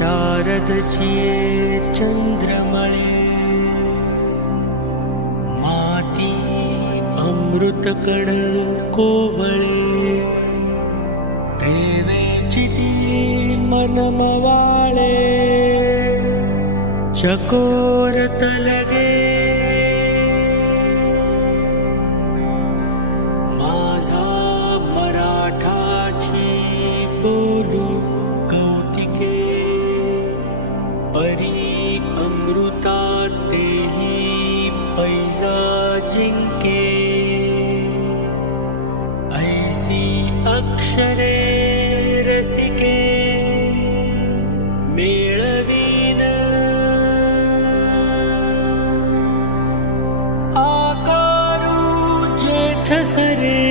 नाचिये चंद्रमळे माती अमृतकण कोवळे प्रेमेची ती मनमवाळे चकोरत लगे परी अमृता तेही पैजा जिंके ऐसी अक्षरे रसिके मेळवीन। आकारू जेथ सरे